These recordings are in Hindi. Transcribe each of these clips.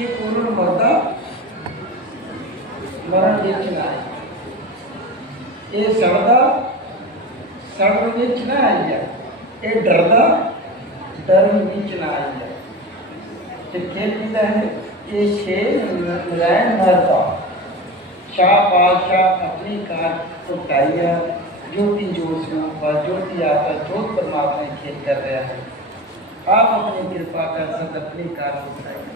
श्री पूर्ण मोदा मरण देखना है। ये सड़दा सड़ नीचना आई है ये। डरदा डर नीचना आई है तो कहता है, ये छे नारायण मरदा शाह बादशाह अपनी कार को है ज्योति ज्योतियों व ज्योति आता ज्योत परमात्मा खेल कर रहा है। आप अपनी कृपा कर सद अपनी कार को उठाइए।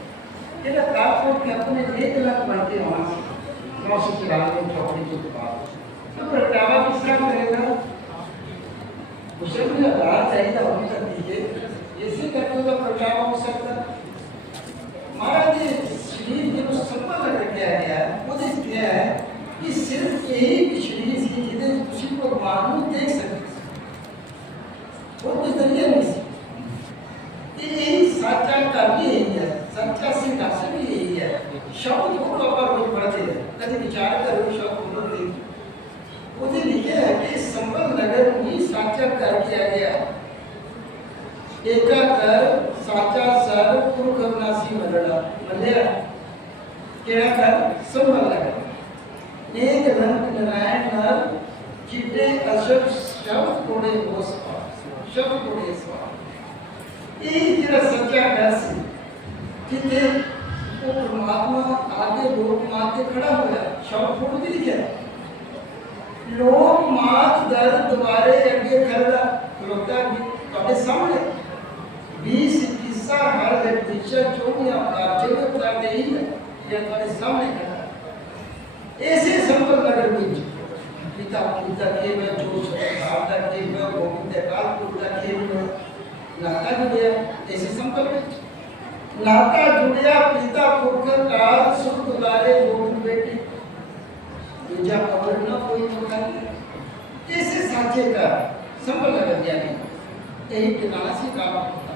को के अपने एक लाख बनते वहाँ से नौ सौ तिरानवे चौपड़ी के पास तो प्रगटावा किस तरह करेगा उसे भी आधार चाहिए अभी तक दीजिए ऐसे करके तो प्रगटावा हो सकता महाराज जी शरीर जो संपन्न रखा गया है वो देख क्या है कि सिर्फ़ यही शरीर से जिसे उसी को मालूम देख सकते और कोई ज़रिया नहीं एक रंग नारायण लाल जिब्रे अशब शव कोड़े हो स्वामी शव कोड़े स्वामी ये तेरा सच्चा कैसे है। जितने वो परमात्मा आगे लोग मात के खड़ा हो गया शव फोड़ भी लिखा लोक मात दर ऐसे संकल्प है। नाता जुड़िया पिता पोखर काल सुख गुजारे गोविंद बेटे दूजा खबर न कोई मुखानी ऐसे साचे का संबल लगा दिया नहीं यही किनारा से काम होता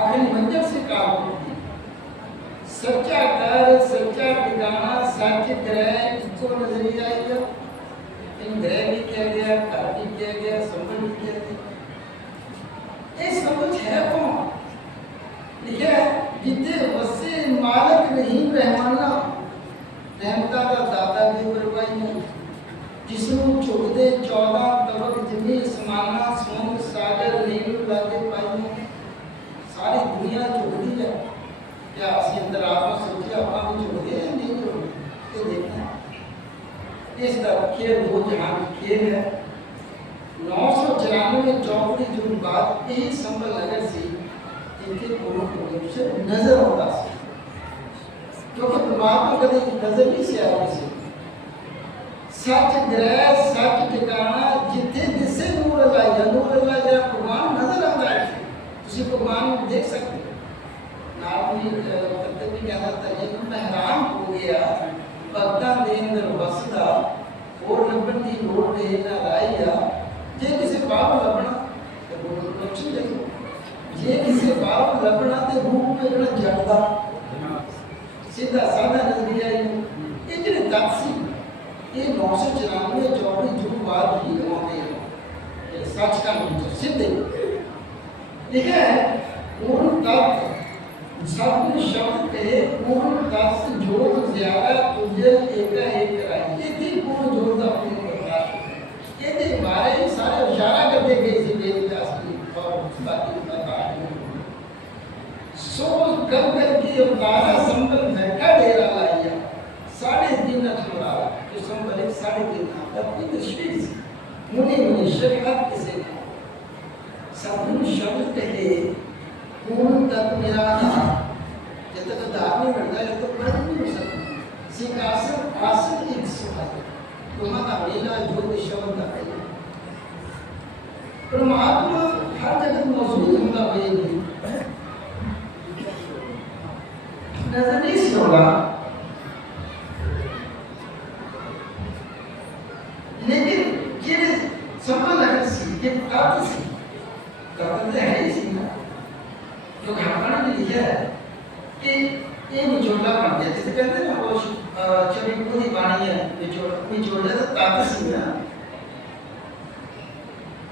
आखिरी मंजर से काम होती सच्चा कर सच्चा ठिकाना, साचे ग्रह इसको नज़रिया इधर। इन ग्रह भी कह दिया कर समझ है कौन ठीक है बीते वसे मालक नहीं रहमाना रहमता का दादा भी बरवाई नहीं जिसनु चुगदे चौदह तबक जमी समाना सोन सागर नील लागे पाई सारी दुनिया चुगदी है क्या असि अंदर आपने सोचिए अपना भी चुगदे या नहीं चुगदे ये देखना इस तरह खेल दो जहाँ खेल है नौ सौ 994 ਚੌਪੜੀ ਜੂਨ ਬਾਅਦ ਇਹ ਸੰਭਲ ਨਗਰ ਸੀ ਜਿੱਥੇ ਗੁਰੂ ਗੋਬਿੰਦ ਸਿੰਘ ਨਜ਼ਰ ਆਉਂਦਾ ਸੀ क्योंकि परमात्मा कभी नजर नहीं से आया किसी सच ग्रह सच ठिकाना जिथे जिसे नूर अल्लाह या नूर अल्लाह जरा भगवान नजर आता है ਤੁਸੀਂ ਭਗਵਾਨ ਨੂੰ ਦੇਖ ਸਕਦੇ ਹੋ ਨਾਲ ਵੀ ਕਰਤੇ ਵੀ ਕਹਿੰਦਾ ਤਾਂ ਇਹ ਮੈਂ ਹੈਰਾਨ ਹੋ ਗਿਆ ਭਗਤਾਂ ਦੇ ਅੰਦਰ ਵਸਦਾ ਹੋਰ ਲੱਭਣ ਦੀ ਲੋੜ ਦੇ ਨਾ ਰਾਈ पाप लभणा ते गुरु बख्शी दे जे किसे पाप लभणा ते रूप में जड़ा जगदा सीधा साधा नज़रिया ये जेड़े तक सी ये 994 24 जून बाद ही आते हैं ये सच का मंत्र सिद्ध ठीक है? पूर्ण तत्व। सब शब्द पे पूर्ण तत्व जोत ज़्यादा तो तुझे एका एक कराई। ये थी पूर्ण जोत का पूर्ण प्रकाश ये बारे सारे विचार कब करके अब बारह संबल महका डेरा लाइया साढ़े तीन छोड़ा तो संबल एक साढ़े तीन अपनी शीर्ष मुनि मुनि शरीर किसे सगुण शब्द कहे पूर्ण तत्व निराधा जब तक दाने बढ़ता है तो पढ़ नहीं सकते सिंहासन आसन एक सुखाई तुम्हारा मेला जो शब्द का परमात्मा हर जगत मौजूद होता है Nazalismo lá. लेकिन ये संबंध है सी ये प्राप्त सी प्राप्त है तो ही सी ना तो घापना में लिखा है कि ये मिचोला पाते जैसे कहते हैं ना, वो चली पूरी पानी है मिचोला मिचोला तो प्राप्त सी ना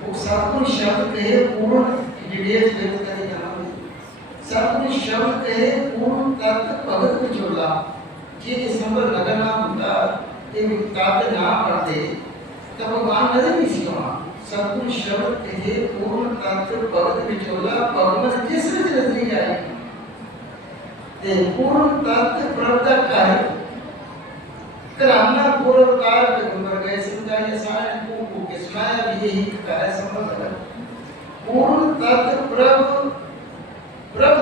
वो सातुन शब्द के पूर्ण डिटेल्स व्यक्त तो सब शब्द ते पूर्ण तत् भगत जोड़ा। जे संभव लगना होता ते वितात ना पड़ते तब भगवान नज़र नहीं सीखा सब शब्द ते पूर्ण तत् भगत जोड़ा भगवान जिस विच नजरी जाए ते पूर्ण तत् प्रभ का कार्य कराना पूर्व अवतार के गुरु गए समझाइए सारे को को के भी यही कार्य संभव है। पूर्ण तत् प्रभु प्रभु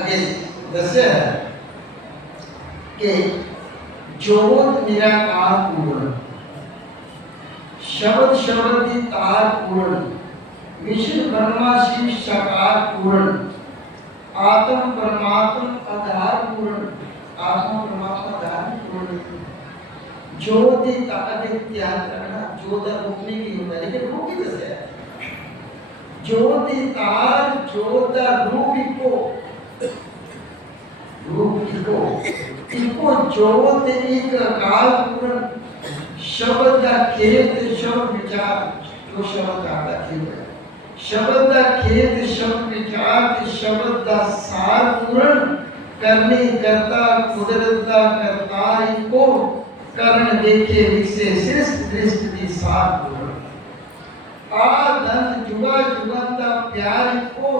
के दस्य है कि ज्योत निराकार पूर्ण, शब्द शब्द तार पूर्ण विश्व ब्रह्मा शिव साकार पूर्ण, आत्म परमात्म आधार पूर्ण, आत्मा परमात्मा आधार पूर्ण। ज्योति रखना ज्योत रोकने की होता है लेकिन रूप की दशा है ज्योति तार, ज्योत रूप को रूप को इसको जो तेरी का काल पूर्ण शब्द का खेत, शब्द विचार जो शब्द का खेत है। शब्द का खेत, शब्द विचार, शब्द का सार पूर्ण करने करता, कुदरत का करता, इनको करण देखे विशेष दृष्टि की सार पूर्ण आनंद जुगा, जुगंता, प्यार को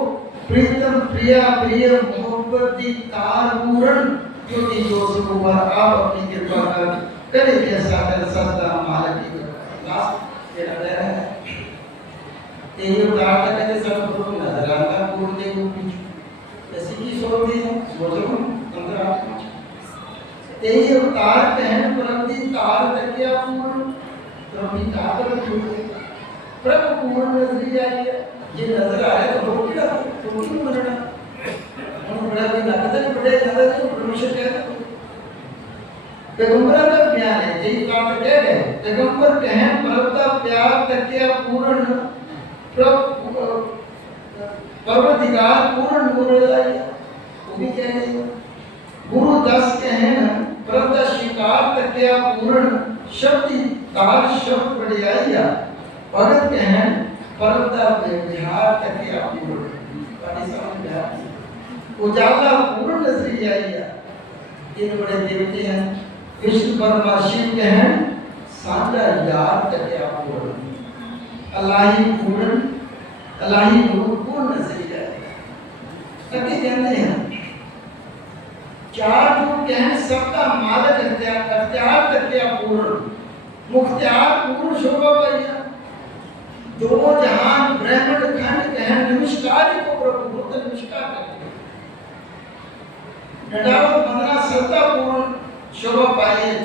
प्रीतम, प्रिया प्रिय मोह કુદરતી કાર પૂરણ જ્યોતિ જોશ કુમાર આપ अपनी कृपा कर करे के साथ सदा मालक की लास्ट तेरा दया है ते ये प्रार्थना करते सब को नजर आता पूर्ण के को पीछे ऐसी की सोचते हैं सोचो अंदर आप ते ये अवतार कहन परंति तार तकिया पूर्ण प्रभु तार पूर्ण प्रभु पूर्ण नजरिया ये नजर आ रहा है तो हो क्या तो क्यों मरना दिला कितने बड़े ज़्यादा तो परमेश्वर कह रहा पैगंबर का ज्ञान है यही कारण कह गए पैगंबर कहन परता प्यार तकिया पूर्ण परवधिकार पूर्ण गुरु लाया वो भी कह गए गुरु दास कहन परता शिकार तकिया पूर्ण शब्द कार शब्द बढ़िया भगत कहन परता व्यवहार तकिया पूर्ण पाकिस्तान बिहार उजाला पूर्ण नजरी आई इन बड़े देवते हैं विष्णु परमा शिव कहन साझा यार तकिया पूर्ण अल्लाही पूर्ण अल्लाही नूर पूर्ण नज़रिया तभी कहते हैं चार जो कहन सबका मालक अख्तियार अख्तियार तकिया पूर्ण मुख्तियार पूर्ण शोभा भैया दो जहान ब्रह्मण खंड कहन नमस्कार को प्रभु बुद्ध नमस्कार करते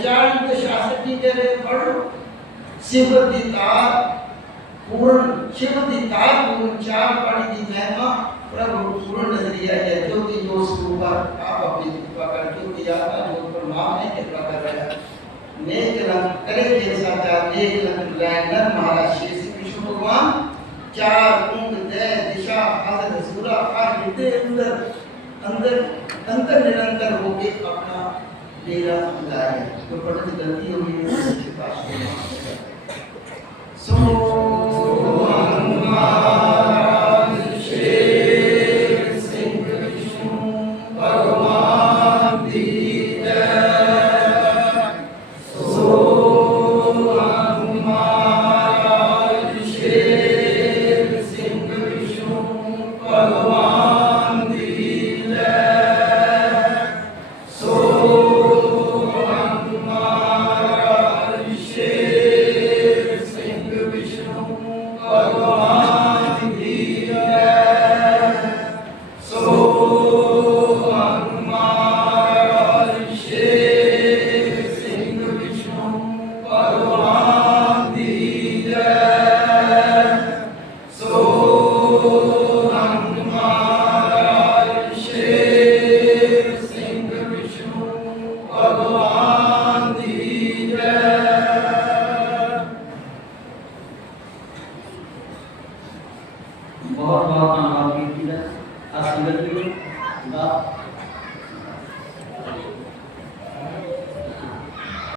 चार युद्ध शास्त्र की कह रहे पढ़ो शिव तार पूर्ण शिव दी तार पूर्ण चार पानी दी महिमा प्रभु पूर्ण नज़रिया है ज्योति जो स्वरूप आप अपनी कृपा कर ज्योति आता जो परमात्मा ने कृपा कर रहा है नेक रंग करे के साचा नेक रंग लैंडर महाराज श्री विष्णु भगवान चार कुंड दय दिशा हजर सूरा हर हृदय अंदर अंदर अंतर निरंतर होके अपना डेरा लाए तो पढ़ने गलती होगी तो सच्चे पातशाह सो